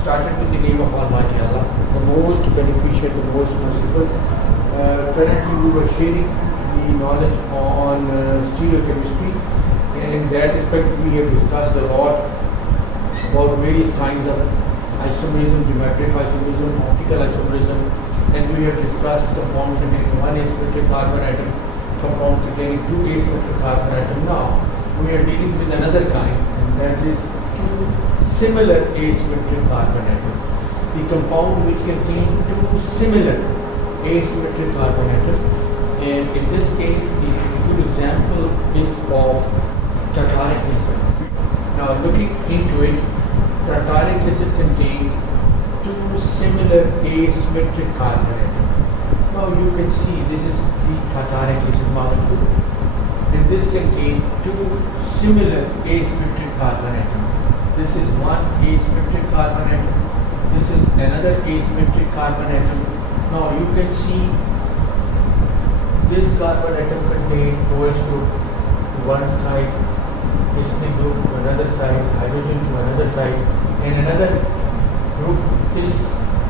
started with the name of Almighty Allah, the most beneficent, the most merciful. Currently we were sharing the knowledge on stereochemistry, and in that aspect we have discussed a lot about various kinds of isomerism, geometric isomerism, optical isomerism, and we have discussed compounds containing one asymmetric carbon atom, compound containing two asymmetric carbon atom. Now we are dealing with another kind, and that is two similar asymmetric carbon atoms. The compound which contain two similar asymmetric carbon atoms, and in this case the good example is of tartaric acid. Now looking into it, tartaric acid contains two similar asymmetric carbon atoms. Now you can see this is the tartaric acid molecule, and this contains two similar asymmetric carbon atoms. This is one asymmetric carbon atom, this is another asymmetric carbon atom. Now you can see this carbon atom contains OH group to one side, Racemic group to another side, hydrogen to another side, and another group is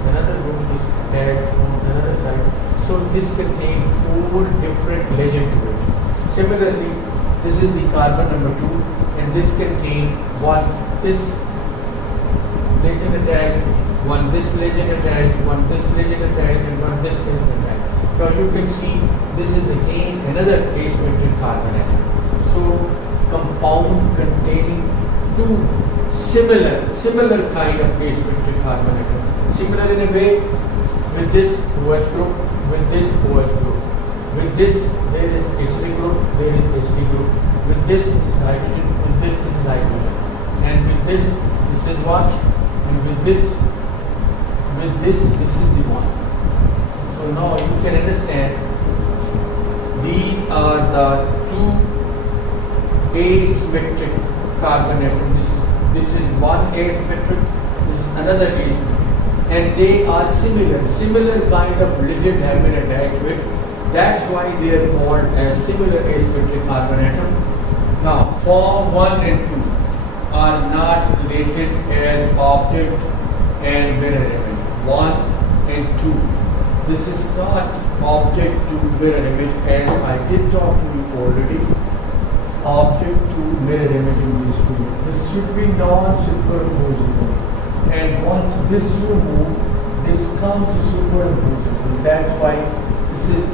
attached to another side. So this contains four different legends to it. Similarly, this is the carbon number 2, and this contains one this legend attached, one this legend attached, one this legend attached, and one this legend attached. Now you can see this is again another asymmetric carbon atom. So compound containing two similar kind of asymmetric carbon atom. Similar in a way, with this OH group, with this OH group. With this there is Racemic group, there is Racemic group. With this is hydrogen, with this is hydrogen. And with this is one, and with this is the one. So now you can understand these are the two asymmetric carbon atoms. This is one asymmetric, this is another asymmetric, and they are similar kind of legend have been attached to it. That's why they are called as similar asymmetric carbon atom. Now form 1 and 2 are not related as object and mirror image. 1 and 2. This is not object to mirror image, as I did talk to you already. Object to mirror image in this field. This should be non-superimposable. And once this you move, this comes superimposable. That's why this is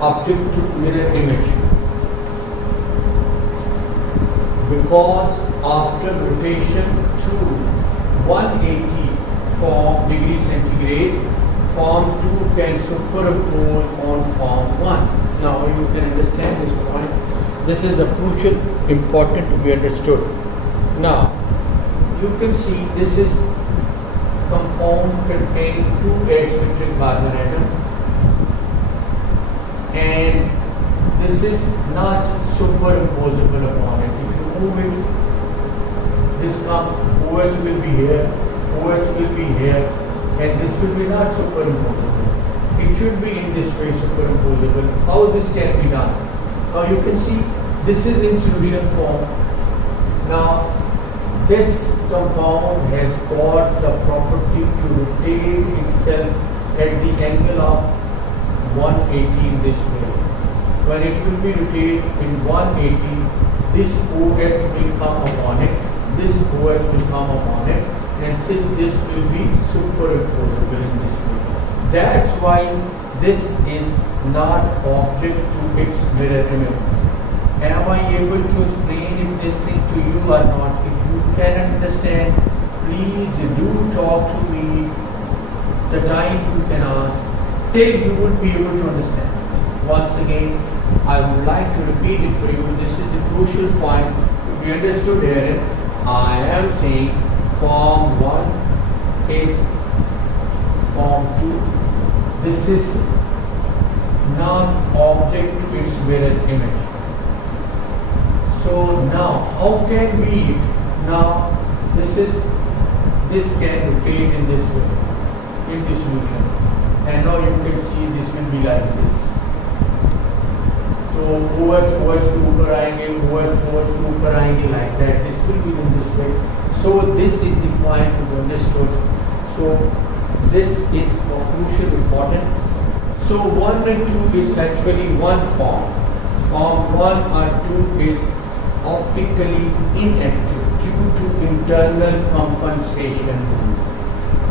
object to mirror image. Because after rotation through 180 degree centigrade, form 2 can superimpose on form 1. Now you can understand this point. This is a crucial, important to be understood. Now you can see this is compound containing two asymmetric carbon atoms, and this is not superimposable upon it. If you move it, this OH will be here, OH will be here, and this will be not superimposable. It should be in this way superimposable. How this can be done? Now you can see this is in solution form. Now this compound has got the property to rotate itself at the angle of 180 in this way. When it will be rotated in 180, this OH will come upon it, this OH will come upon it, and still this will be superimposable in this way. That's why this is not object to its mirror image. Am I able to explain this thing to you or not? If you can understand, please do talk to me the time you can ask, till you will be able to understand. Once again, I would like to repeat it for you. This is the crucial point to be understood here. I am saying form 1 is form 2. This is non-object to its mirror image. So now, how can we? Now, this can rotate in this way, in this solution, and now you can see this will be like this. So OH के ऊपर आएंगे, OH के ऊपर आएंगे like that. This will be in this way. So this is the point to be understood. So this is of crucial important. So 1 and 2 is actually one form. Form 1 or 2 is optically inactive due to internal compensation.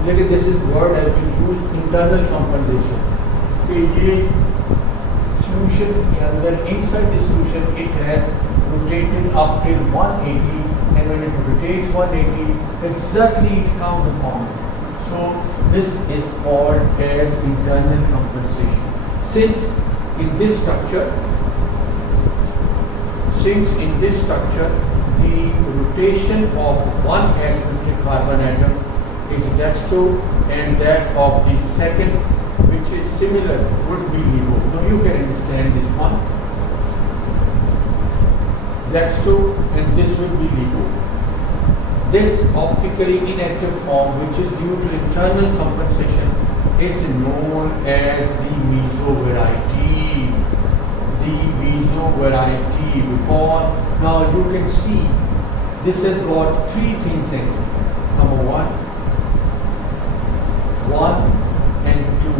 Look at this word has been used, internal compensation. ये solution के अंदर inside the solution it has rotated up till 180, and when it rotates 180 exactly it comes upon. So this is called as internal compensation. Since in this structure the rotation of one asymmetric carbon atom is dextro, and that of the second, which is similar, would be LIGO. Now you can understand this one. Dextro and this will be LIGO. This optically inactive form, which is due to internal compensation, is known as the meso variety. The meso variety, because now you can see this has got three things in it. Number 1 and 2.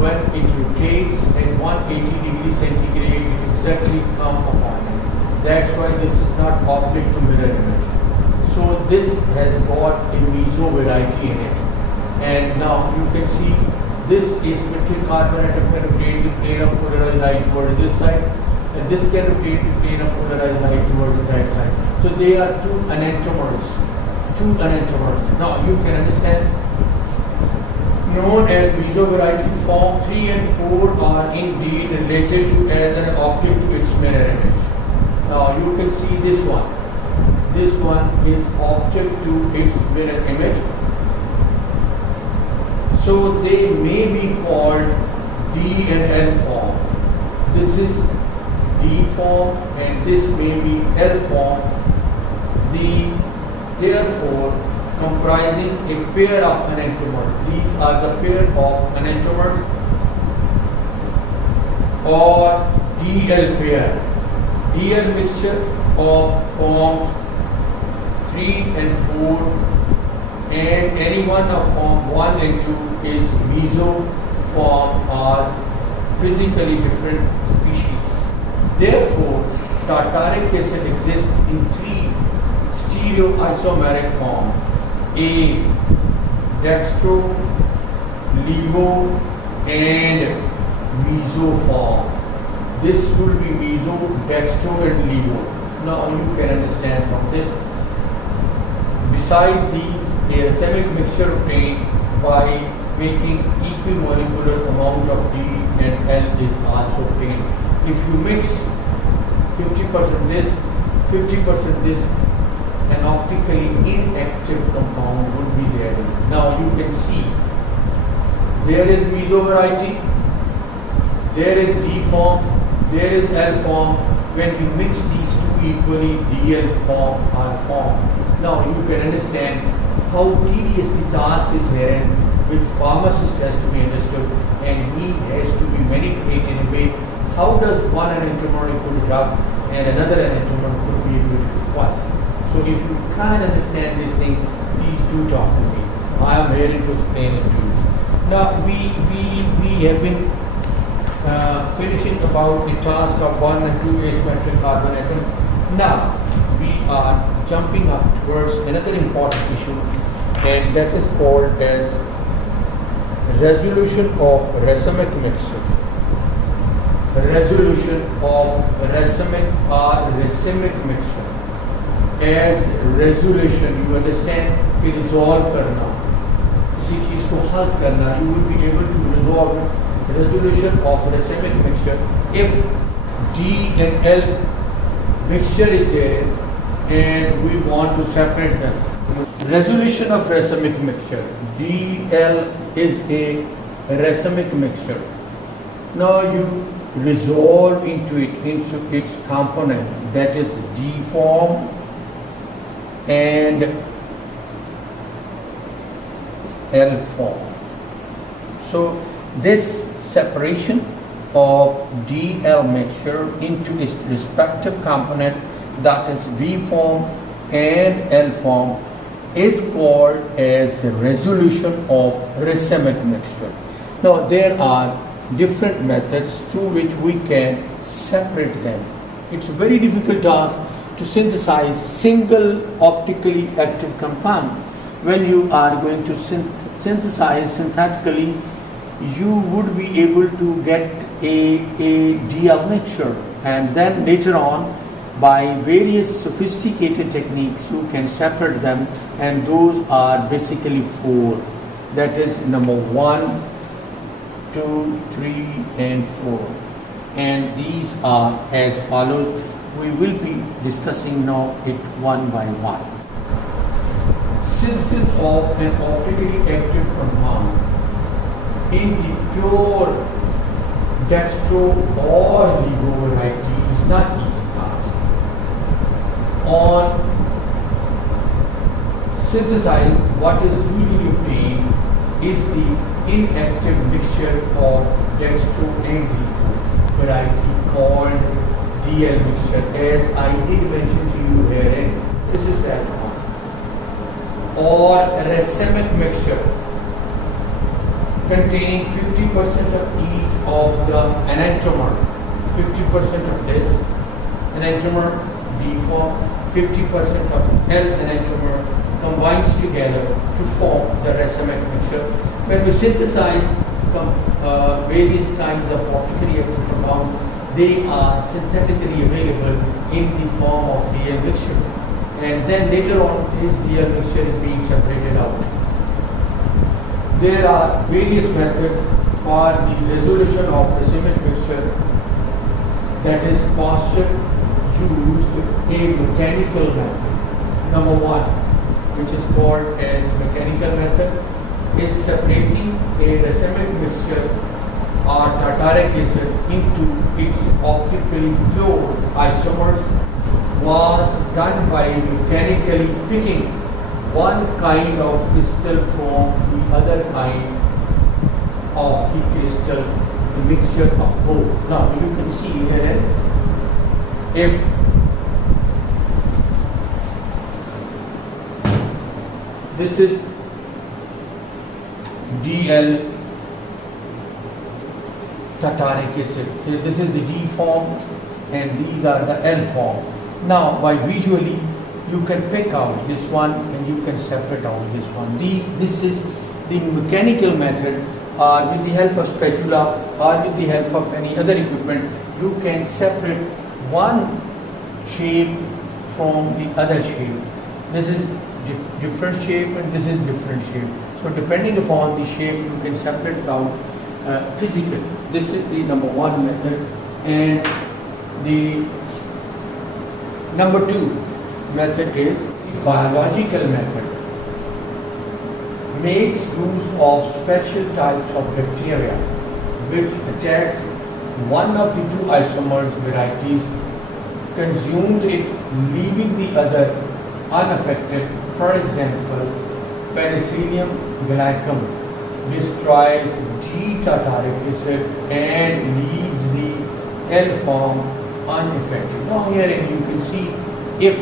When it rotates at 180 degrees centigrade, it exactly comes upon it. That's why this is not optic to mirror image. So this has got a meso variety in it. And now you can see this asymmetric carbon atom can rotate the plane of polarized light towards this side, and this can rotate the plane of polarized light towards that side. So they are two enantiomers. Now you can understand, known as meso variety. Form 3 and 4 are indeed related to as an object to its mirror image. Now you can see this one. This one is object to its mirror image. So they may be called D and L form. This is D form and this may be L form. Therefore comprising a pair of enantiomers. These are the pair of enantiomers or DL pair. DL mixture of form 3 and 4, and any one of form 1 and 2 is meso form are physically different species. Therefore, tartaric acid exists in 3 stereoisomeric forms: A, dextro, LIGO, and meso form. This will be meso, dextro, and LIGO. Now you can understand from this. Besides these, a racemic mixture obtained by making equimolecular amount of D and L is also obtained. If you mix 50% this, 50% this, an optically inactive compound would be there. Now you can see there is meso variety, there is D form, there is L form. When you mix these two equally, DL form are formed. Now you can understand how tedious the task is here, which pharmacist has to be understood, and he has to be manipulated in a way. How does one enantiomer equal to drug and another enantiomer could be equal to what? So if you can't understand this thing, please do talk to me. I am here to explain it to you. Now we have been finishing about the task of 1 and 2 asymmetric carbon atom. Now we are jumping up towards another important issue, and that is called as resolution of racemic mixture. Resolution of racemic or racemic mixture. As resolution, you understand, कि resolve करना, किसी चीज को हल करना, you will be able to resolve resolution of racemic mixture if D and L mixture is there and we want to separate them. Resolution of racemic mixture. DL is a racemic mixture. Now you resolve into its component, that is D form and L form. So this separation of DL mixture into its respective component, that is V form and L form, is called as resolution of racemic mixture. Now there are different methods through which we can separate them. It's a very difficult task to synthesize single optically active compound. When you are going to synthesize synthetically, you would be able to get a DL mixture, and then later on by various sophisticated techniques you can separate them, and those are basically four. That is number 1, 2, 3 and 4, and these are as follows. We will be discussing now it one by one. Synthesis of an optically active compound in the pure dextro or LIGO variety is not easy task. On synthesizing, what is usually obtained is the inactive mixture of dextro and LIGO variety called DL mixture, as I did mention to you herein. This is that one. Or racemic mixture containing 50% of each of the enantiomer, 50% of this enantiomer D form, 50% of L enantiomer combines together to form the racemic mixture. When we synthesize various kinds of optically active compounds, they are synthetically available in the form of DL mixture, and then later on this DL mixture is being separated out. There are various methods for the resolution of racemic mixture. That is posture used a mechanical method. Number 1, which is called as mechanical method, is separating a racemic mixture or tartaric acid into its optically pure isomers, was done by mechanically picking one kind of crystal from the other kind of the crystal, the mixture of both. Now you can see here, if this is DL tartaric acid, so this is the D form and these are the L form. Now by visually you can pick out this one and you can separate out this one. This is the mechanical method, or with the help of spatula or with the help of any other equipment, you can separate one shape from the other shape. This is different shape and this is different shape. So depending upon the shape you can separate it out physically. This is the number 1 method, and the number 2 method is biological method. Makes use of special types of bacteria which attacks one of the 2 isomers varieties, consumes it, leaving the other unaffected. For example, Penicillium glycum destroys D-tartaric acid and leaves the L form unaffected. Now here you can see, if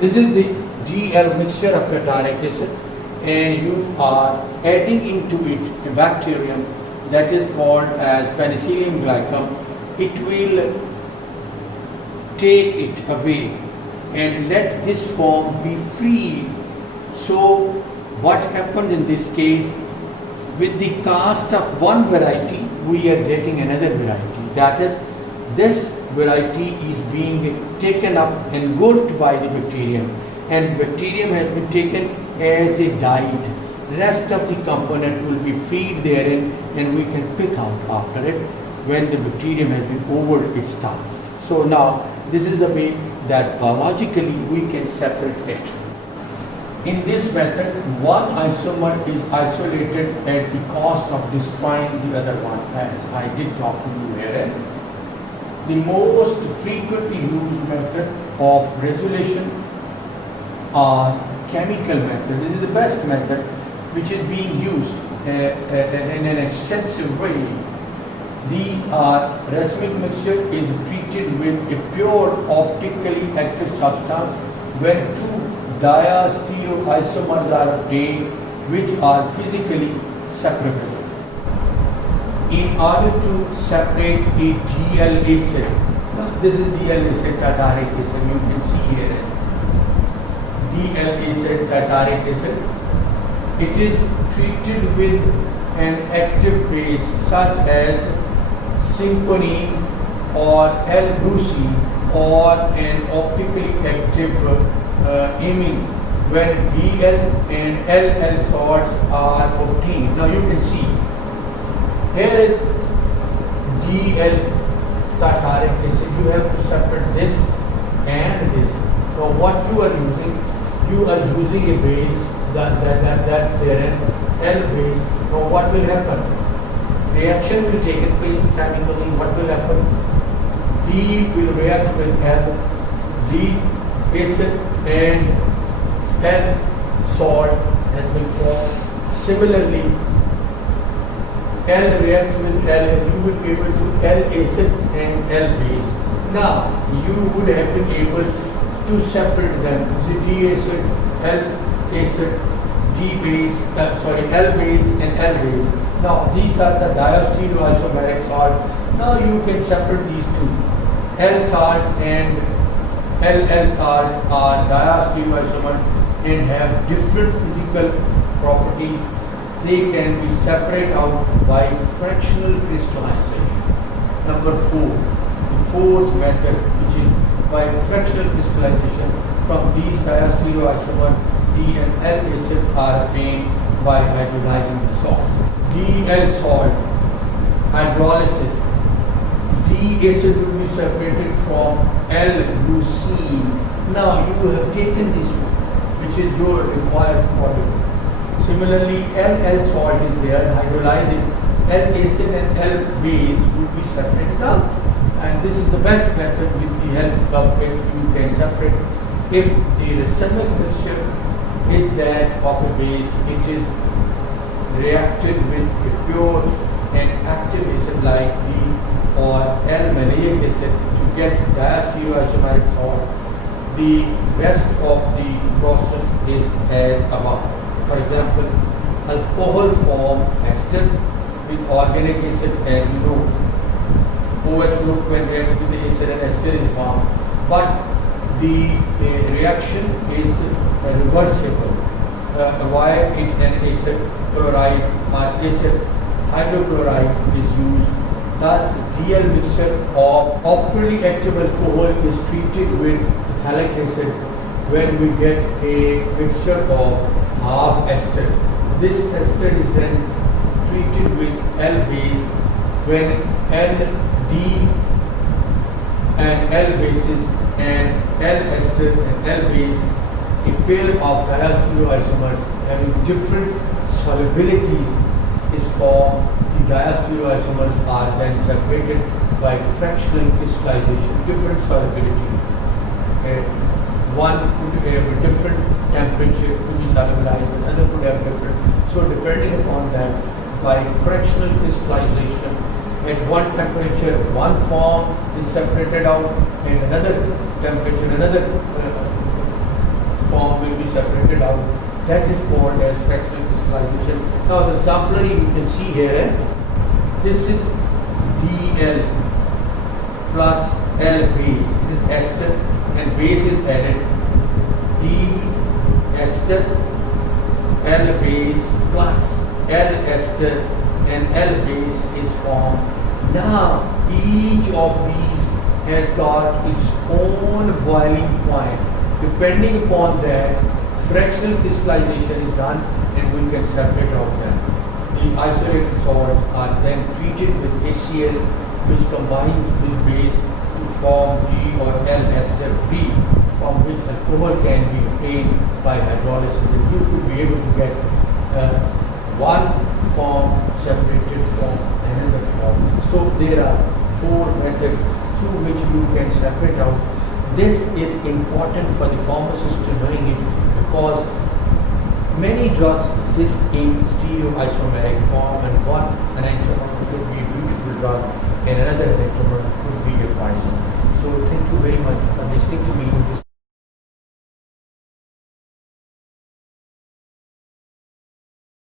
this is the DL mixture of tartaric acid and you are adding into it a bacterium that is called as Penicillium glycum, it will take it away and let this form be free. So what happens in this case, with the cast of one variety we are getting another variety, that is, this variety is being taken up, engulfed by the bacterium, and bacterium has been taken as a diet. Rest of the component will be freed therein and we can pick out after it when the bacterium has been over its task. So now this is the way that biologically we can separate it. In this method, one isomer is isolated at the cost of destroying the other one, as I did talk to you here. The most frequently used method of resolution are chemical method. This is the best method which is being used in an extensive way. These are racemic mixture is treated with a pure optically active substance when 2 diastereoisomers are obtained which are physically separable. In order to separate a DL acid, now this is DL acid, tartaric acid, you can see here, DL acid, tartaric acid. It is treated with an active base such as synchronine or L-leucine or an optically active amine when DL and LL salts are obtained. Now you can see here is DL tartaric acid. You have to separate this and this. Now what you are using a base that's here an L base. Now what will happen? Reaction will take place chemically. What will happen? D will react with L, D acid and L salt has been formed. Similarly, L react with L and you will be able to L acid and L base. Now you would have been able to separate them. The D acid, L acid, D base, L base and L base. Now these are the diastereoisomeric salt. Now you can separate these two. L salt and LL salt are diastereoisomers and have different physical properties. They can be separated out by fractional crystallization. Number 4, the fourth method, which is by fractional crystallization from these diastereoisomers, D and L acid are obtained by hydrolyzing the salt. DL salt, hydrolysis. D acid will be separated from L-leucine. Now you have taken this one, which is your required product. Similarly, LL salt is there, hydrolyzing. L acid and L base will be separated out. And this is the best method with the help of it you can separate. If the racemic mixture is that of a base, it is reacted with a pure and active acid like D or L-maleic acid to get diastereoisomeric salt. The rest of the process is as above. For example, alcohol form esters with organic acid, as you know. OH group when reacted with the acid and ester is formed. But the reaction is reversible. Why it an acid chloride or acid hydrochloride is used. Thus, DL mixture of optically active alcohol is treated with phthalic acid when we get a mixture of half ester. This ester is then treated with L base when LD and L bases and L ester and L base, a pair of diastereoisomers having different solubilities is formed. The diastereoisomers are then separated by fractional crystallization, different solubility. One could have a different temperature to be solubilized, another could have different. So depending upon that, by fractional crystallization, at one temperature, one form is separated out, and another temperature, another form will be separated out. That is called as fractional crystallization. Now the exemplary you can see here, this is DL plus L base. This is ester and base is added. D ester, L base plus L ester and L base is formed. Now each of these has got its own boiling point. Depending upon that, fractional crystallization is done and we can separate out them. The isolated salts are then treated with HCl, which combines with base to form D or L ester free, from which alcohol can be obtained by hydrolysis. And you could be able to get one form separated from another form. So there are 4 methods through which you can separate out. This is important for the pharmacist to knowing it, because many drugs exist in stereoisomeric form, and one enantiomer could be a beautiful drug and another enantiomer could